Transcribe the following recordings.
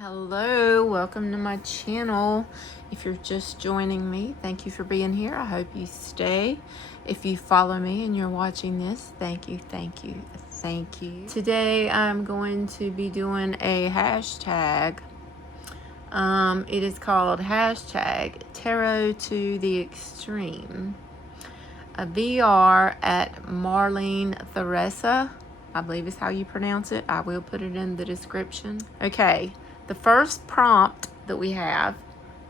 Hello, welcome to my channel. If you're just joining me, thank you for being here. I hope you stay. If you follow me and you're watching this, thank you, thank you, thank you. Today I'm going to be doing a hashtag. It is called hashtag Tarot to the Extreme. A VR at Marlenetheresa, I believe is how you pronounce it. I will put it in the description. Okay, the first prompt that we have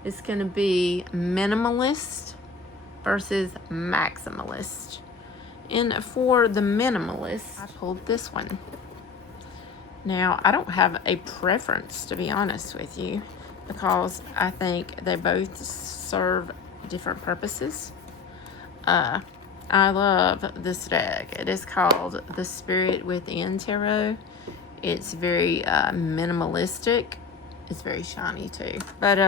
is going to be minimalist versus maximalist. And for the minimalist, I pulled this one. Now, I don't have a preference, to be honest with you, because I think they both serve different purposes. I love this deck. It is called the Spirit Within Tarot. It's very minimalistic. It's very shiny too. But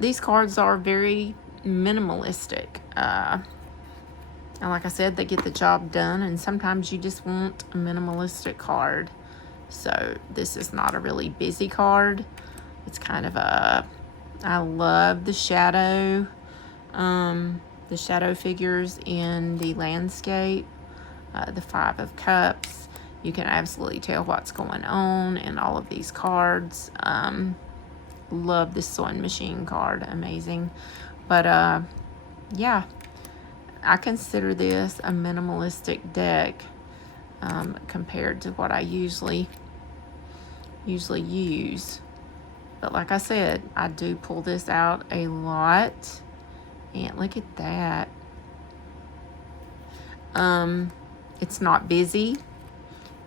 these cards are very minimalistic. And like I said, they get the job done. And sometimes you just want a minimalistic card. So this is not a really busy card. It's kind of a... I love the shadow. The shadow figures in the landscape. The Five of Cups. You can absolutely tell what's going on in all of these cards. Love the Sewing Machine card. Amazing. But yeah, I consider this a minimalistic deck compared to what I usually use. But like I said, I do pull this out a lot. And look at that. It's not busy.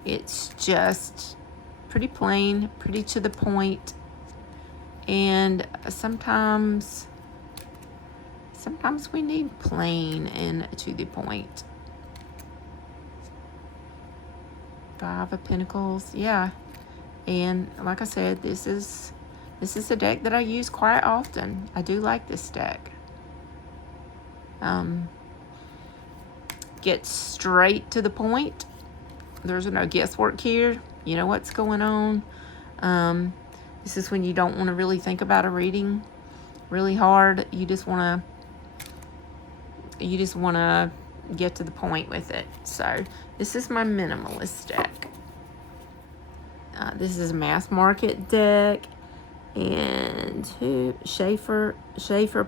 It's just pretty plain, pretty to the point. And sometimes we need plain and to the point. Five of Pentacles, yeah. And like I said, this is a deck that I use quite often. I do like this deck. Get straight to the point. There's no guesswork here. You know what's going on. This is when you don't want to really think about a reading really hard. You just want to get to the point with it. So this is my minimalist deck. This is a mass market deck, and Schaefer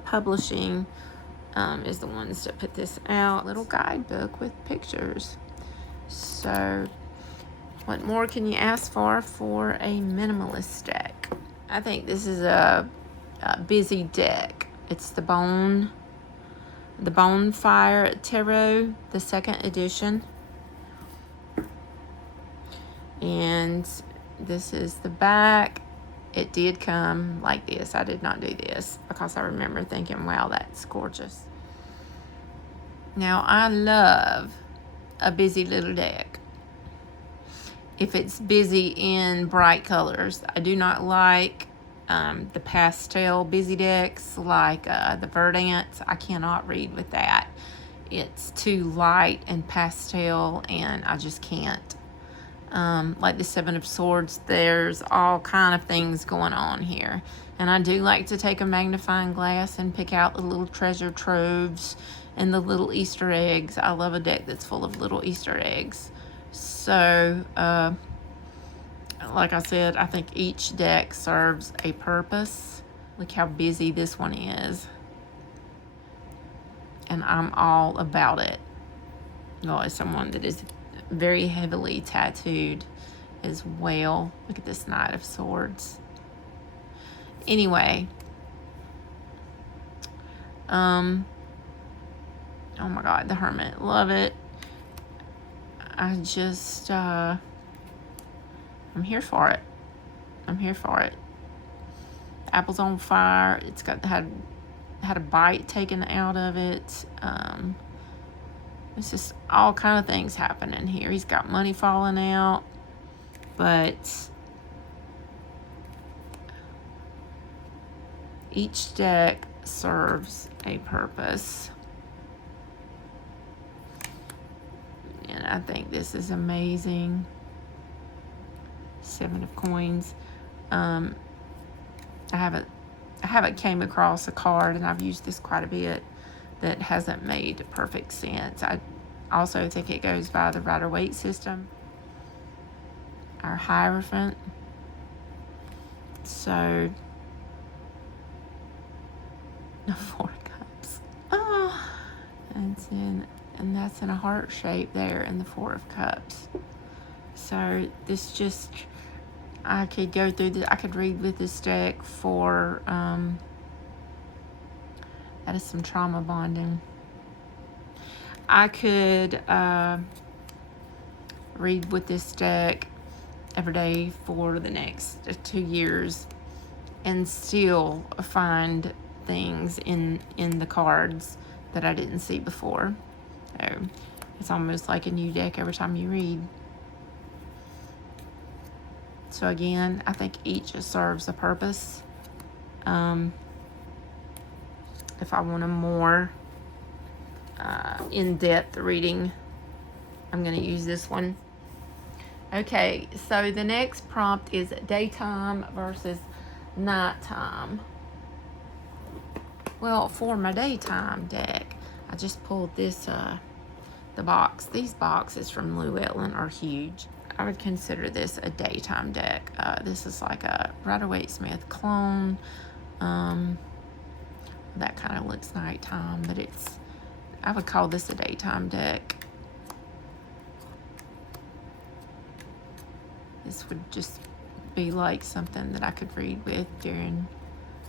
Publishing is the ones that put this out. Little guidebook with pictures. So what more can you ask for a minimalist deck? I think this is a busy deck. It's the Bonfire Tarot, the second edition. And this is the back. It did come like this. I did not do this because I remember thinking, wow, that's gorgeous. Now, I love a busy little deck. If it's busy in bright colors, I do not like the pastel busy decks like the Verdants. I cannot read with that. It's too light and pastel, and I just can't. Like the Seven of Swords, there's all kind of things going on here. And I do like to take a magnifying glass and pick out the little treasure troves and the little Easter eggs. I love a deck that's full of little Easter eggs. So, like I said, I think each deck serves a purpose. Look how busy this one is. And I'm all about it. Well, as someone that is very heavily tattooed as well. Look at this Knight of Swords. Anyway. Oh my God, the Hermit. Love it. I just, I'm here for it. I'm here for it. Apple's on fire. It's got had a bite taken out of it. It's just all kind of things happening here. He's got money falling out, but each deck serves a purpose. And I think this is amazing. Seven of Coins. I haven't came across a card, and I've used this quite a bit, that hasn't made perfect sense. I also think it goes by the Rider-Waite system. Our Hierophant. So, the Four of Cups. Oh, and that's in a heart shape there in the Four of Cups. So this just, I could go through this, I could read with this deck for, that is some trauma bonding. I could read with this deck every day for the next 2 years and still find things in the cards that I didn't see before. So it's almost like a new deck every time you read. So again, I think each serves a purpose. If I want a more in-depth reading, I'm going to use this one. Okay, so the next prompt is daytime versus nighttime. Well, for my daytime deck, I just pulled this, the box. These boxes from Llewellyn are huge. I would consider this a daytime deck. This is like a Rider-Waite-Smith clone. That kind of looks nighttime, but I would call this a daytime deck. This would just be like something that I could read with during,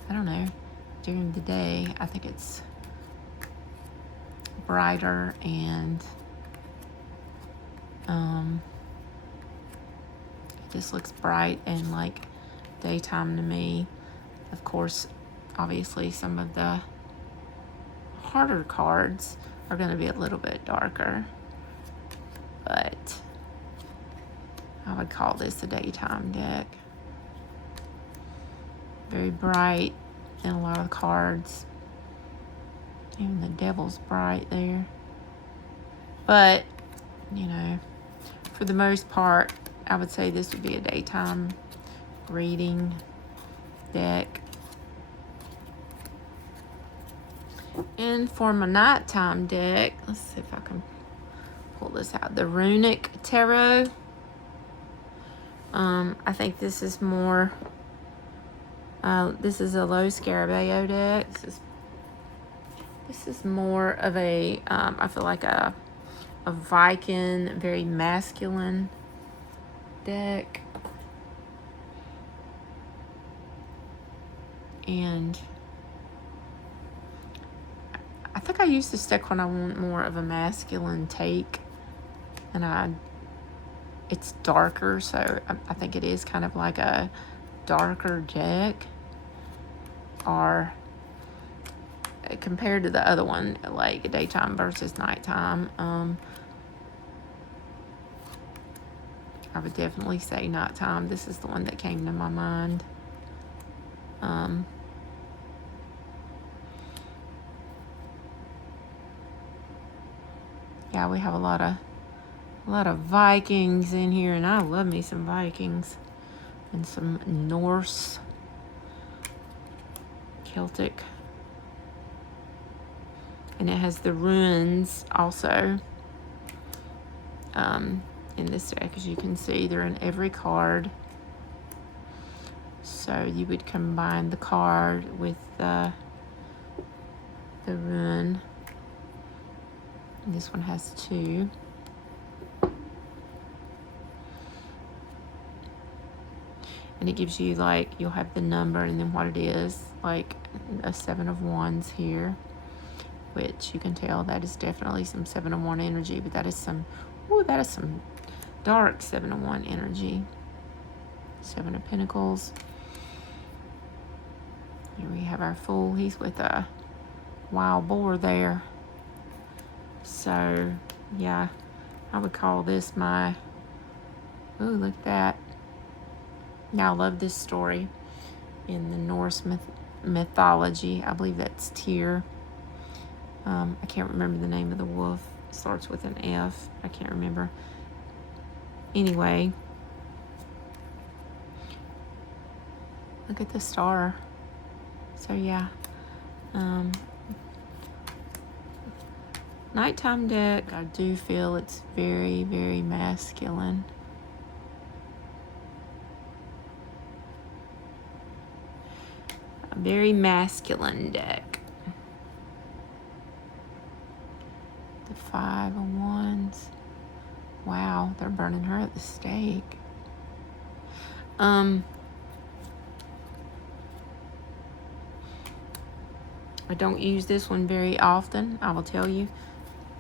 I don't know, during the day. I think it's brighter and it just looks bright and like daytime to me. Of course, obviously some of the harder cards are going to be a little bit darker, but I would call this a daytime deck. Very bright in a lot of the cards. Even the Devil's bright there. But, you know, for the most part, I would say this would be a daytime reading deck. And for my nighttime deck, let's see if I can pull this out. The Runic Tarot. I think this is more, this is a low Scarabeo deck. This is more of a, I feel like a Viking, very masculine deck. And I think I use this deck when I want more of a masculine take, and it's darker, so I think it is kind of like a darker deck, or compared to the other one, like daytime versus nighttime. I would definitely say nighttime. This is the one that came to my mind. Yeah, we have a lot of Vikings in here, and I love me some Vikings and some Norse, Celtic, and it has the runes also in this deck. As you can see, they're in every card, so you would combine the card with the rune. And this one has 2. And it gives you, like, you'll have the number and then what it is, like a 7 of Wands here, which you can tell that is definitely some 7 of Wands energy, but that is some dark 7 of Wands energy. 7 of Pentacles. Here we have our Fool. He's with a wild boar there. So, yeah, I would call this my, ooh, look at that. Now, I love this story in the Norse mythology. I believe that's Tyr. I can't remember the name of the wolf. It starts with an F. I can't remember. Anyway, Look at the star. So yeah. Nighttime deck, I do feel it's very, very masculine. A very masculine deck. The 5 of Wands. Wow, they're burning her at the stake. I don't use this one very often, I will tell you.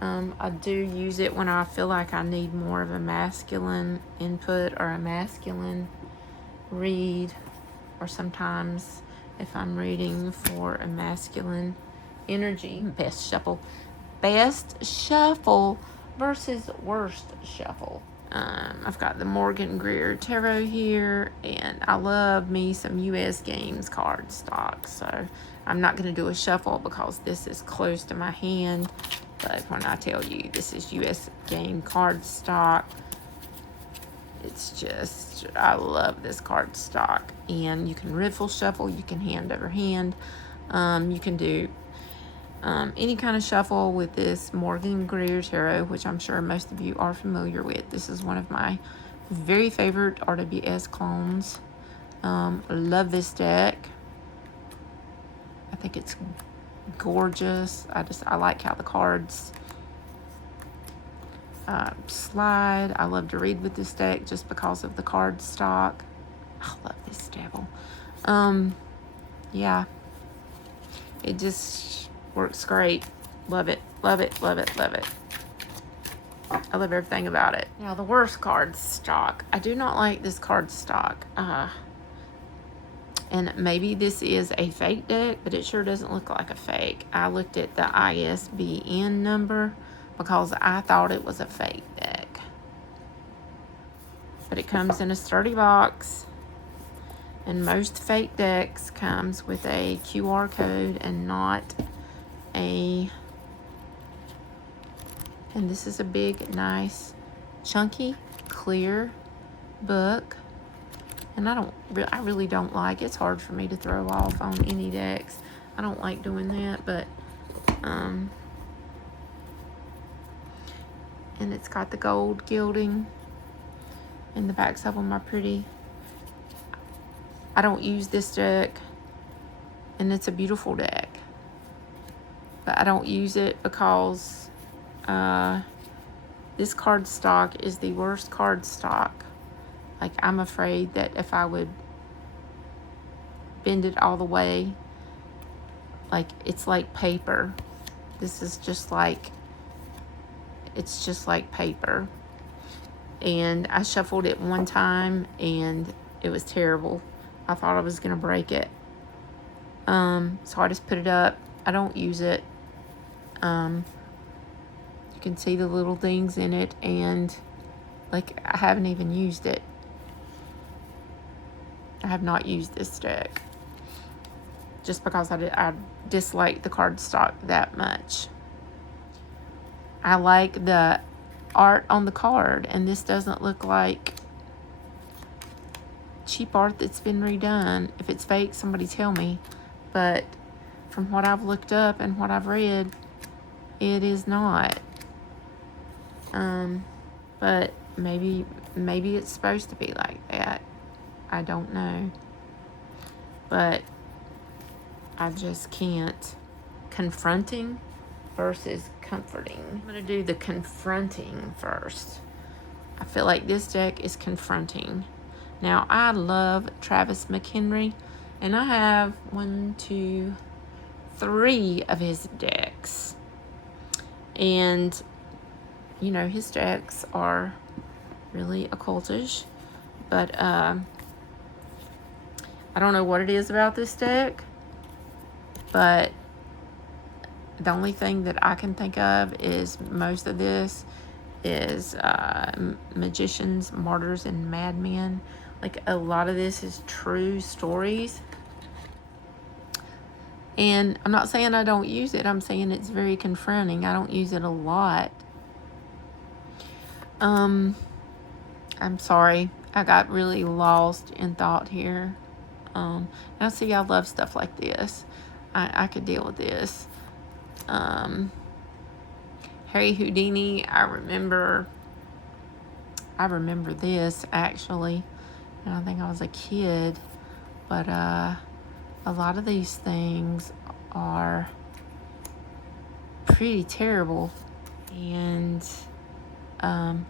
I do use it when I feel like I need more of a masculine input or a masculine read, or sometimes if I'm reading for a masculine energy. Best shuffle versus worst shuffle. I've got the Morgan Greer Tarot here, and I love me some US Games card stock, so I'm not going to do a shuffle because this is close to my hand. But when I tell you this is US Game card stock, it's just, I love this card stock. And you can riffle shuffle, you can hand over hand, you can do any kind of shuffle with this Morgan Greer Tarot, which I'm sure most of you are familiar with. This is one of my very favorite RWS clones. Love this deck. I think it's gorgeous. I like how the cards slide. I love to read with this deck just because of the card stock. I love this devil. Yeah, it just works great. Love it, love it, love it, love it. I love everything about it. Now, the worst card stock. I do not like this card stock. And maybe this is a fake deck, but it sure doesn't look like a fake. I looked at the ISBN number because I thought it was a fake deck. But it comes in a sturdy box. And most fake decks comes with a QR code and not a... And this is a big, nice, chunky, clear book. And I really don't like, it's hard for me to throw off on any decks. I don't like doing that, but, and it's got the gold gilding, and the backs of them are pretty. I don't use this deck, and it's a beautiful deck, but I don't use it because, this card stock is the worst card stock. Like, I'm afraid that if I would bend it all the way, like, it's like paper. This is just like, it's just like paper. And I shuffled it one time, and it was terrible. I thought I was going to break it. So I just put it up. I don't use it. You can see the little things in it, and, like, I haven't even used it. I have not used this deck just because I dislike the card stock that much. I like the art on the card, and this doesn't look like cheap art that's been redone. If it's fake, somebody tell me. But from what I've looked up and what I've read, it is not. But maybe it's supposed to be like that. I don't know. But I just can't. Confronting versus comforting. I'm going to do the confronting first. I feel like this deck is confronting. Now, I love Travis McHenry, and I have 1, 2, 3 of his decks. And, you know, his decks are really occultish, but I don't know what it is about this deck, but the only thing that I can think of is most of this is magicians, martyrs, and madmen. Like, a lot of this is true stories. And I'm not saying I don't use it. I'm saying it's very confronting. I don't use it a lot. I'm sorry. I got really lost in thought here. Now see, I love stuff like this. I could deal with this. Harry Houdini, I remember this actually. And I think I was a kid, but a lot of these things are pretty terrible. And when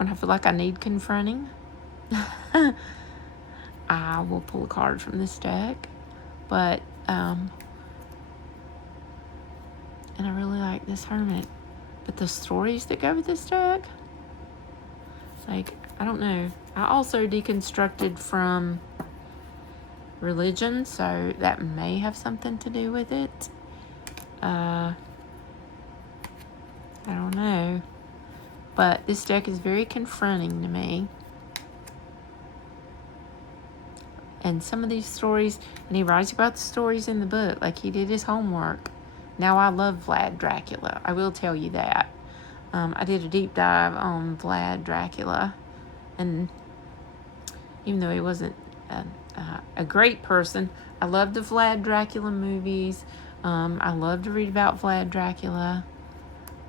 I feel like I need confronting, I will pull a card from this deck. But and I really like this Hermit. But the stories that go with this deck, like, I don't know. I also deconstructed from religion, so that may have something to do with it. I don't know. But this deck is very confronting to me. And some of these stories, and he writes about the stories in the book, like he did his homework. Now, I love Vlad Dracula. I will tell you that. I did a deep dive on Vlad Dracula. And even though he wasn't a great person, I love the Vlad Dracula movies. I love to read about Vlad Dracula.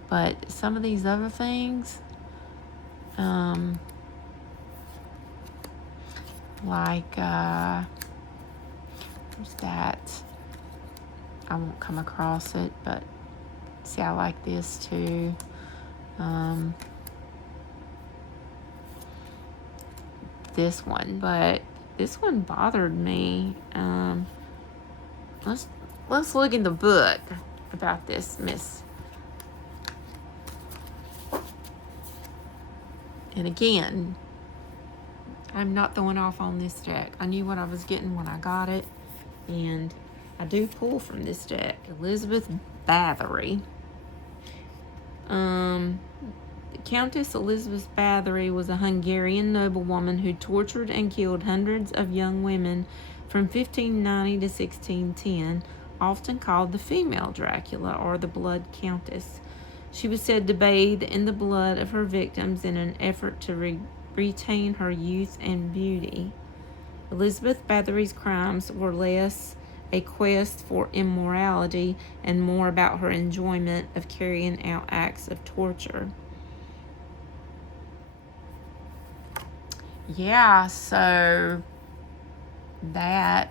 But some of these other things, like, where's that? I won't come across it, but see, I like this too. This one, but this one bothered me. Let's look in the book about this Miss. And again, I'm not throwing off on this deck. I knew what I was getting when I got it, and I do pull from this deck. Elizabeth Bathory. Countess Elizabeth Bathory was a Hungarian noblewoman who tortured and killed hundreds of young women from 1590 to 1610, often called the female Dracula or the Blood Countess. She was said to bathe in the blood of her victims in an effort to retain her youth and beauty. Elizabeth Bathory's crimes were less a quest for immorality and more about her enjoyment of carrying out acts of torture. Yeah, so I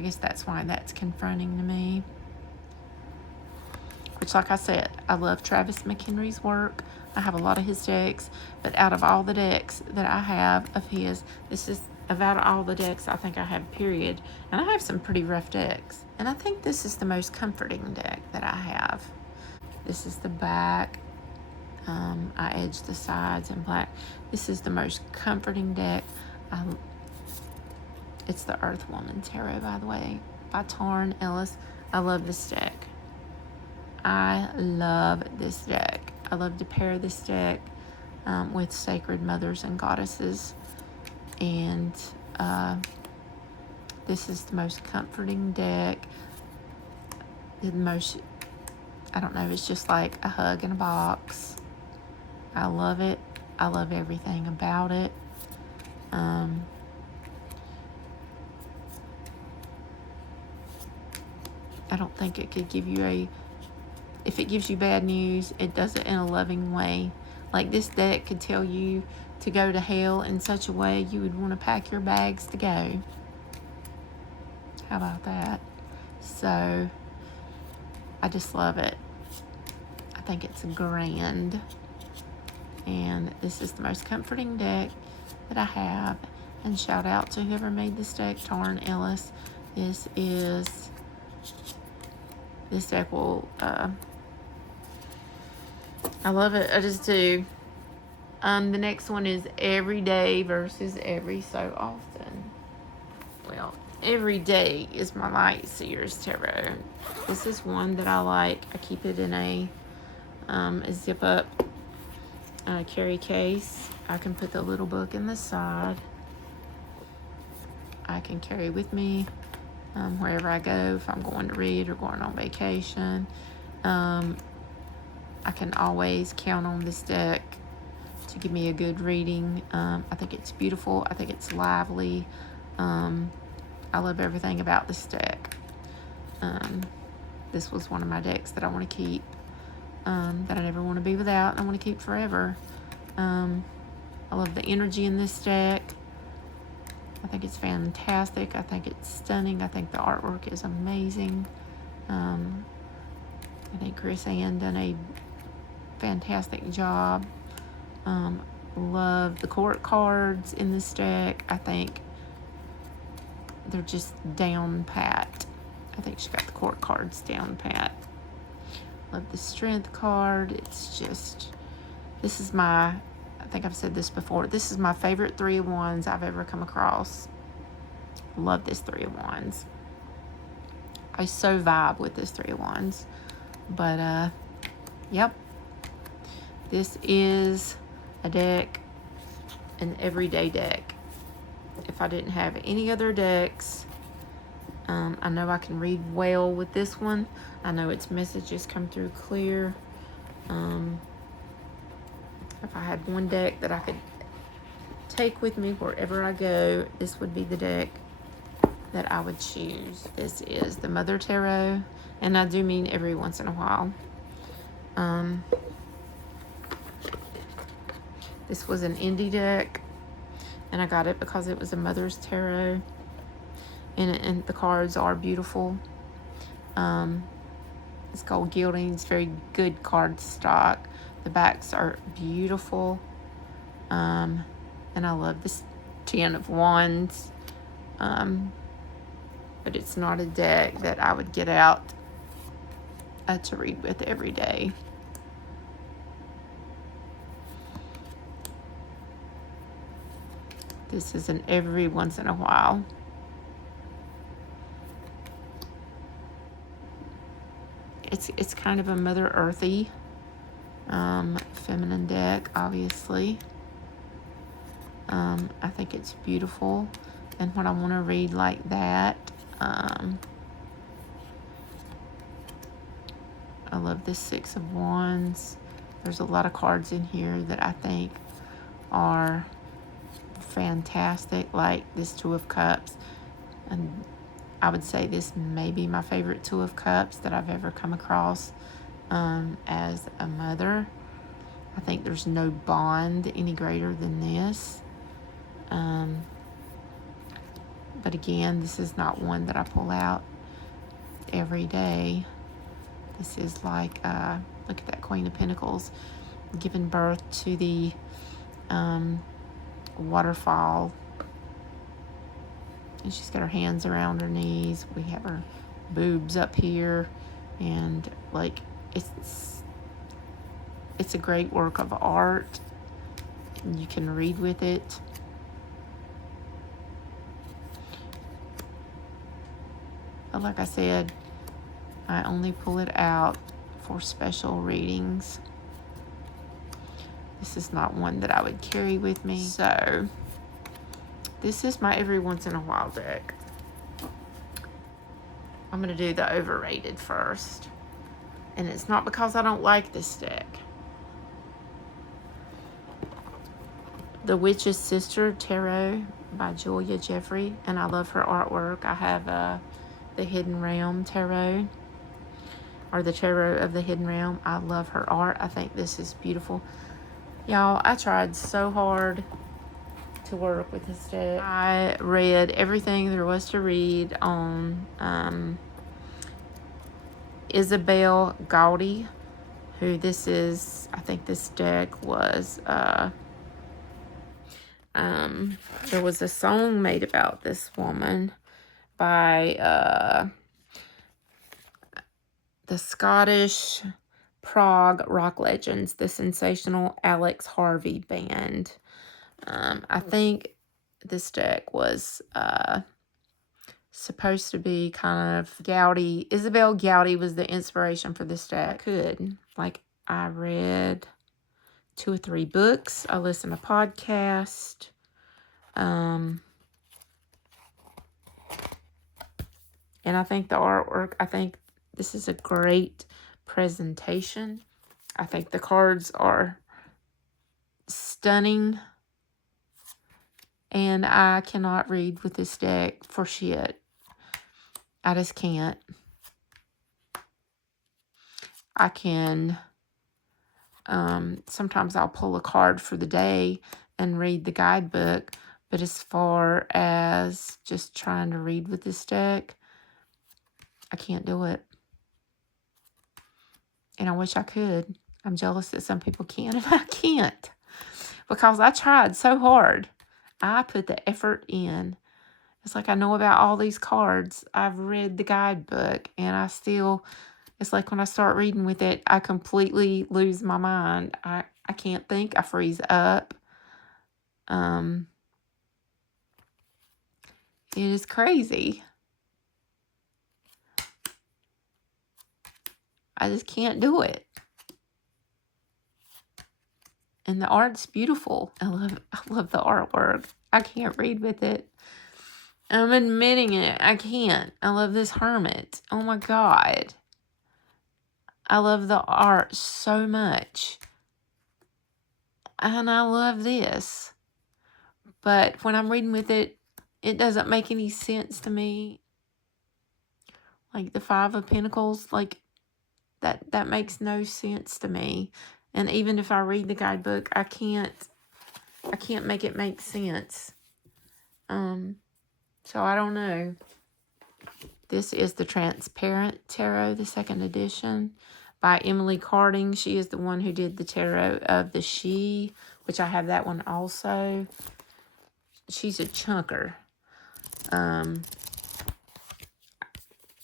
guess that's why that's confronting to me. Which, like I said, I love Travis McHenry's work. I have a lot of his decks, but out of all the decks that I have of his, out of all the decks I think I have, period. And I have some pretty rough decks. And I think this is the most comforting deck that I have. This is the back. I edged the sides in black. This is the most comforting deck. It's the Earth Woman Tarot, by the way, by Tarn Ellis. I love this deck. I love this deck. I love to pair this deck with Sacred Mothers and Goddesses. And this is the most comforting deck. I don't know, it's just like a hug in a box. I love it. I love everything about it. I don't think it could give you if it gives you bad news, it does it in a loving way. Like, this deck could tell you to go to hell in such a way you would want to pack your bags to go. How about that? So, I just love it. I think it's grand. And this is the most comforting deck that I have. And shout out to whoever made this deck, Tarn Ellis. This deck will, I love it. I just do. The next one is Every Day versus Every So Often. Well, Every Day is my Light Seers Tarot. This is one that I like. I keep it in a zip-up carry case. I can put the little book in the side. I can carry with me wherever I go, if I'm going to read or going on vacation. I can always count on this deck to give me a good reading. I think it's beautiful. I think it's lively. I love everything about this deck. This was one of my decks that I want to keep, that I never want to be without, and I want to keep forever. I love the energy in this deck. I think it's fantastic. I think it's stunning. I think the artwork is amazing. I think Chris Ann done a fantastic job. Love the court cards in this deck. I think they're just down pat. I think she got the court cards down pat. Love the strength card. It's just, this is my, I think I've said this before, this is my favorite Three of Wands I've ever come across. Love this Three of Wands. I so vibe with this Three of Wands. But, yep. This is a deck, an everyday deck. If I didn't have any other decks, I know I can read well with this one. I know its messages come through clear. If I had one deck that I could take with me wherever I go, this would be the deck that I would choose. This is the Mother Tarot, and I do mean every once in a while. This was an indie deck, and I got it because it was a Mother's Tarot, and the cards are beautiful. It's gold gilding. It's very good card stock. The backs are beautiful, and I love this Ten of Wands. But it's not a deck that I would get out to read with every day. This is an every once in a while. It's kind of a Mother Earthy, feminine deck, obviously. I think it's beautiful, and when I want to read like that, I love this Six of Wands. There's a lot of cards in here that I think are fantastic, like this Two of Cups, and I would say this may be my favorite Two of Cups that I've ever come across as a mother. I think there's no bond any greater than this. But again, this is not one that I pull out every day. This is like, look at that Queen of Pentacles giving birth to the waterfall. And she's got her hands around her knees. We have her boobs up here. And like, it's a great work of art. You can read with it. But like I said, I only pull it out for special readings. This is not one that I would carry with me. So, this is my every once in a while deck. I'm going to do the Overrated first. And it's not because I don't like this deck. The Witch's Sister Tarot by Julia Jeffrey. And I love her artwork. I have the Hidden Realm Tarot. Or the Tarot of the Hidden Realm. I love her art. I think this is beautiful. Y'all, I tried so hard to work with this deck. I read everything there was to read on Isabel Gaudy, who this is. I think this deck was, there was a song made about this woman by the Scottish prog rock legends, the sensational Alex Harvey Band. I think this deck was supposed to be kind of Gowdy. Isabel Gowdy was the inspiration for this deck. I read 2 or 3 books. I listened to podcasts. And I think the artwork, I think this is a great presentation. I think the cards are stunning. And I cannot read with this deck for shit. I just can't. I can, sometimes I'll pull a card for the day and read the guidebook. But as far as just trying to read with this deck, I can't do it. And I wish I could. I'm jealous that some people can and I can't. Because I tried so hard. I put the effort in. It's like I know about all these cards. I've read the guidebook and I still, it's like when I start reading with it, I completely lose my mind. I can't think. I freeze up. It is crazy. I just can't do it. And the art's beautiful. I love the artwork. I can't read with it. I'm admitting it. I can't. I love this hermit. Oh my God. I love the art so much. And I love this. But when I'm reading with it, it doesn't make any sense to me. Like the Five of Pentacles, like that makes no sense to me. And even if I read the guidebook, I can't make it make sense. So I don't know. This is the Transparent Tarot, the second edition by Emily Carding. She is the one who did the Tarot of the She, which I have that one also. She's a chunker.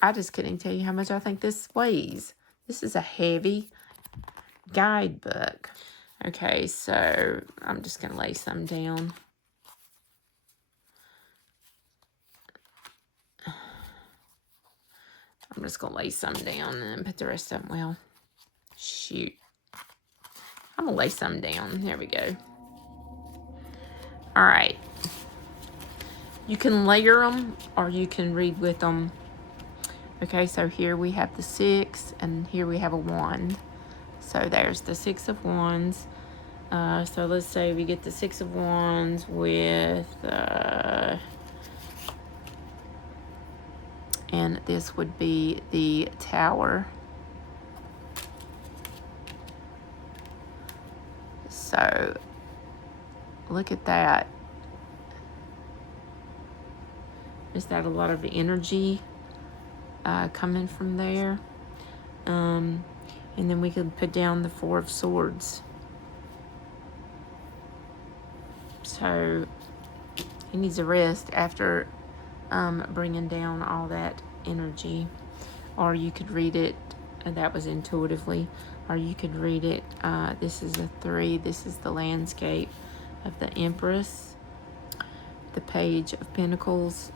I just couldn't tell you how much I think this weighs. This is a heavy guidebook. Okay, so I'm just going to lay some down. I'm just going to lay some down and then put the rest of them, well, shoot. I'm going to lay some down. There we go. All right. You can layer them or you can read with them. Okay, so here we have the 6 and here we have a wand. So there's the 6 of Wands. So let's say we get the 6 of Wands with, and this would be the Tower. So look at that. Is that a lot of energy coming from there? And then we could put down the 4 of Swords. So he needs a rest after bringing down all that energy. Or you could read it, that was intuitively, or you could read it, this is a 3, this is the landscape of the Empress, the Page of Pentacles.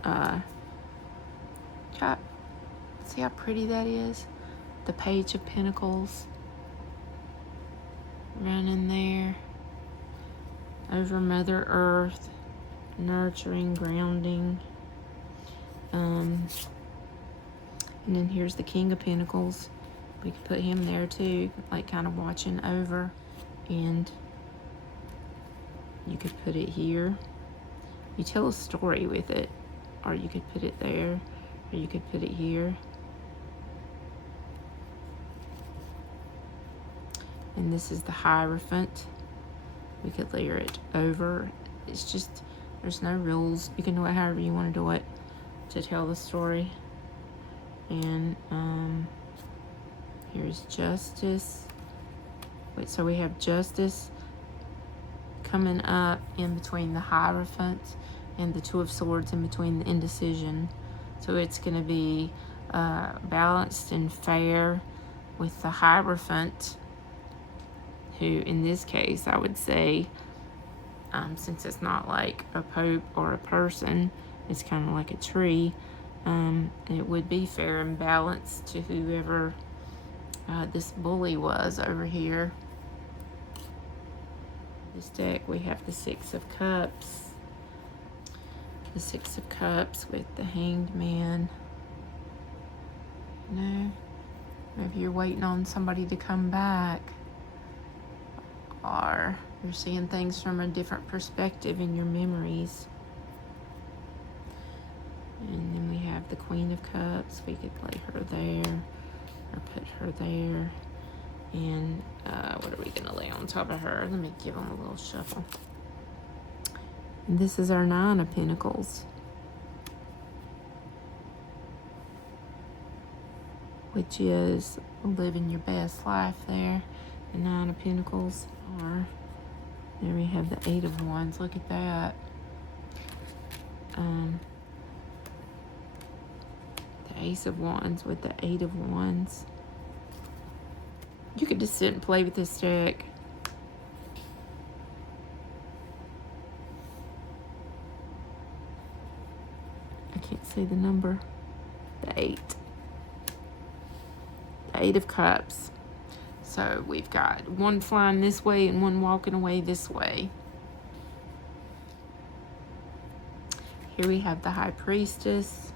See how pretty that is? The Page of Pentacles running there over Mother Earth, nurturing, grounding. And then here's the King of Pentacles. We could put him there too, like kind of watching over. And you could put it here. You tell a story with it. Or you could put it there. Or you could put it here. And this is the Hierophant. We could layer it over. It's just, there's no rules. You can do it however you want to do it to tell the story. And here's Justice. Wait, so we have Justice coming up in between the Hierophant and the 2 of Swords in between the Indecision. So it's going to be balanced and fair with the Hierophant, who in this case I would say, since it's not like a pope or a person, it's kind of like a tree, it would be fair and balanced to whoever this bully was over here. This deck we have the 6 of Cups. The 6 of Cups with the Hanged Man. No, maybe you're waiting on somebody to come back. are. You're seeing things from a different perspective in your memories. And then we have the Queen of Cups. We could lay her there or put her there. And what are we going to lay on top of her? Let me give them a little shuffle. And this is our Nine of Pentacles, which is living your best life there. The Nine of Pentacles. Or there we have the Eight of Wands. Look at that. The Ace of Wands with the Eight of Wands. You could just sit and play with this deck. I can't see the number. The 8. The Eight of Cups. So we've got one flying this way and one walking away this way. Here we have the High Priestess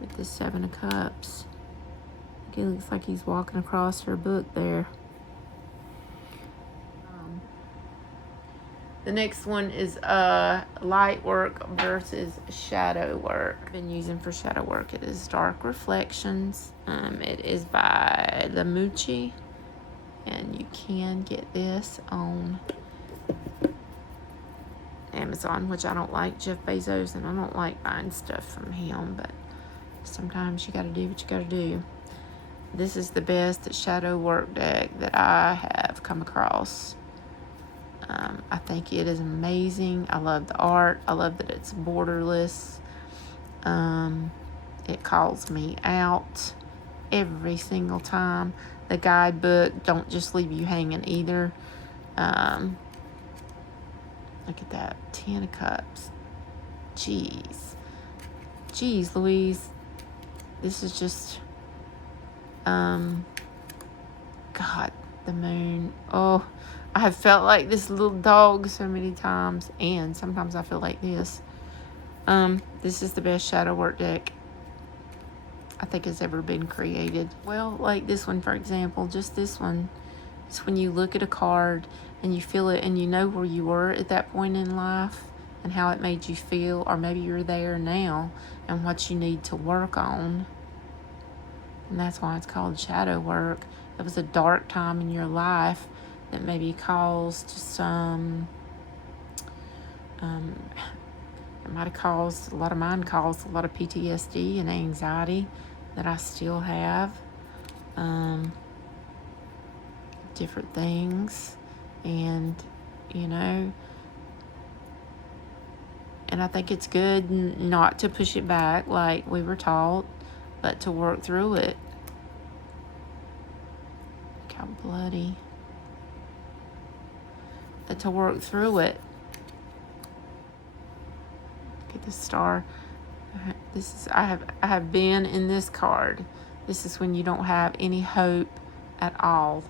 with the Seven of Cups. It looks like he's walking across her book there. The next one is light work versus shadow work. I've been using for shadow work. It is Dark Reflections. It is by the Mucci, and you can get this on Amazon, which I don't like Jeff Bezos, and I don't like buying stuff from him, but sometimes you got to do what you got to do. This is the best shadow work deck that I have come across. I think it is amazing. I love the art. I love that it's borderless. It calls me out every single time. The guidebook don't just leave you hanging either. Look at that. 10 of Cups. Jeez, Louise. This is just... God, the Moon. Oh, I have felt like this little dog so many times, and sometimes I feel like this. This is the best shadow work deck I think has ever been created. Well, like this one, for example, just this one. It's when you look at a card and you feel it and you know where you were at that point in life and how it made you feel, or maybe you're there now and what you need to work on. And that's why it's called shadow work. It was a dark time in your life that maybe caused some, it might have caused, a lot of mine caused a lot of PTSD and anxiety that I still have. Different things. And, you know, and I think it's good not to push it back like we were taught, but to work through it. Look how bloody. But to work through it. Look at the Star. This is I have been in this card. This is when you don't have any hope at all.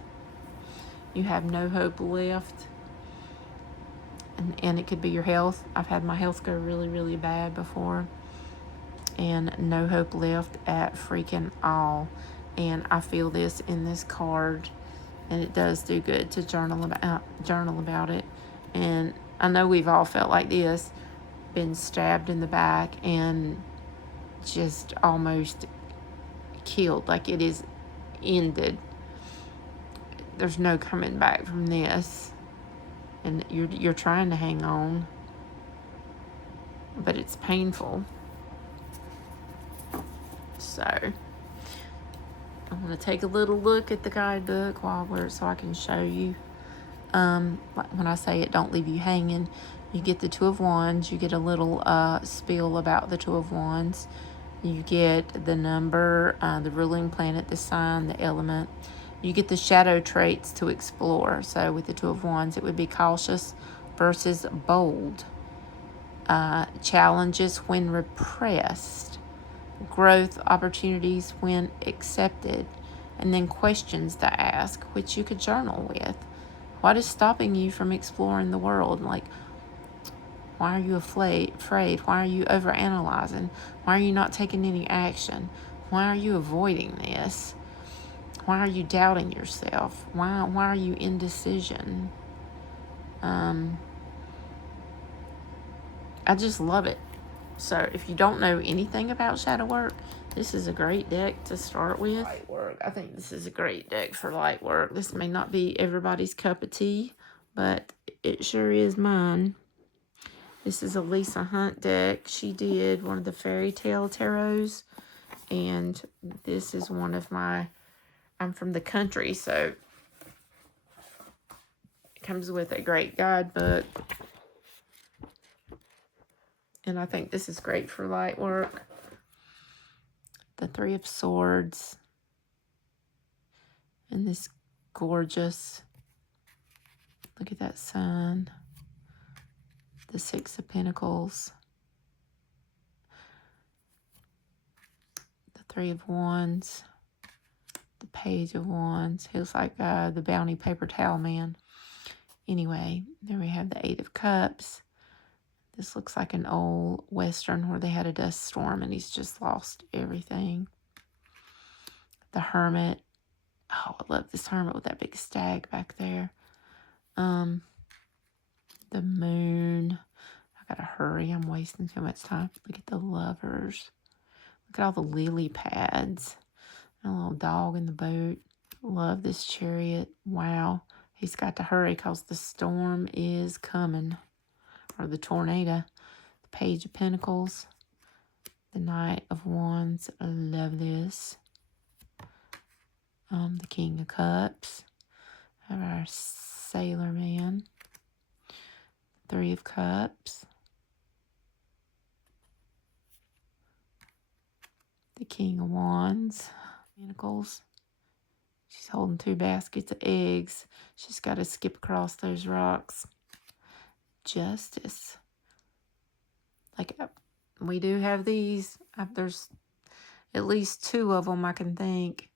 You have no hope left. And it could be your health. I've had my health go really, really bad before. And no hope left at freaking all. And I feel this in this card, and it does do good to journal about it. And I know we've all felt like this, been stabbed in the back and just almost killed, like it is ended. There's no coming back from this, and you're trying to hang on, but it's painful. So I want to take a little look at the guidebook so I can show you. When I say it don't leave you hanging, you get the Two of Wands. You get a little spiel about the Two of Wands. You get the number, the ruling planet, the sign, the element. You get the shadow traits to explore. So with the Two of Wands, it would be cautious versus bold. Challenges when repressed. Growth opportunities when accepted. And then questions to ask, which you could journal with. What is stopping you from exploring the world? Like, why are you afraid? Why are you overanalyzing? Why are you not taking any action? Why are you avoiding this? Why are you doubting yourself? Why are you indecision? I just love it. So if you don't know anything about shadow work, this is a great deck to start with. Light work. I think this is a great deck for light work. This may not be everybody's cup of tea, but it sure is mine. This is a Lisa Hunt deck. She did one of the fairy tale tarots, and this is one of my, I'm from the country, so it comes with a great guidebook. And I think this is great for light work. The Three of Swords. And this gorgeous, look at that sun. The Six of Pentacles. The Three of Wands. The Page of Wands. He looks like the Bounty Paper Towel Man. Anyway, there we have the Eight of Cups. This looks like an old Western where they had a dust storm and he's just lost everything. The Hermit. Oh, I love this Hermit with that big stag back there. The Moon. I gotta hurry. I'm wasting too much time. Look at the Lovers. Look at all the lily pads. And a little dog in the boat. Love this Chariot. Wow. He's got to hurry because the storm is coming. Or the tornado. The Page of Pentacles. The Knight of Wands. I love this. The King of Cups. Have our Sailor Man. Three of Cups. The King of Wands. Pentacles. She's holding 2 baskets of eggs. She's got to skip across those rocks. Justice. Like, we do have these. There's at least 2 of them I can think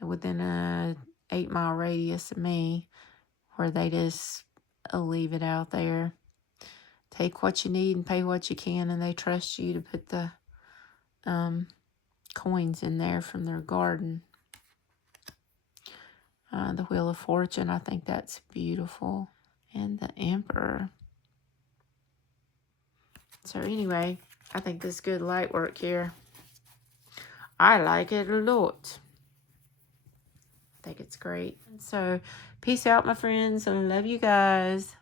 within a 8-mile radius of me where they just leave it out there. Take what you need and pay what you can, and they trust you to put the coins in there from their garden. The Wheel of Fortune, I think that's beautiful. And the Emperor. So anyway, I think this is good light work here. I like it a lot. I think it's great. So peace out, my friends. I love you guys.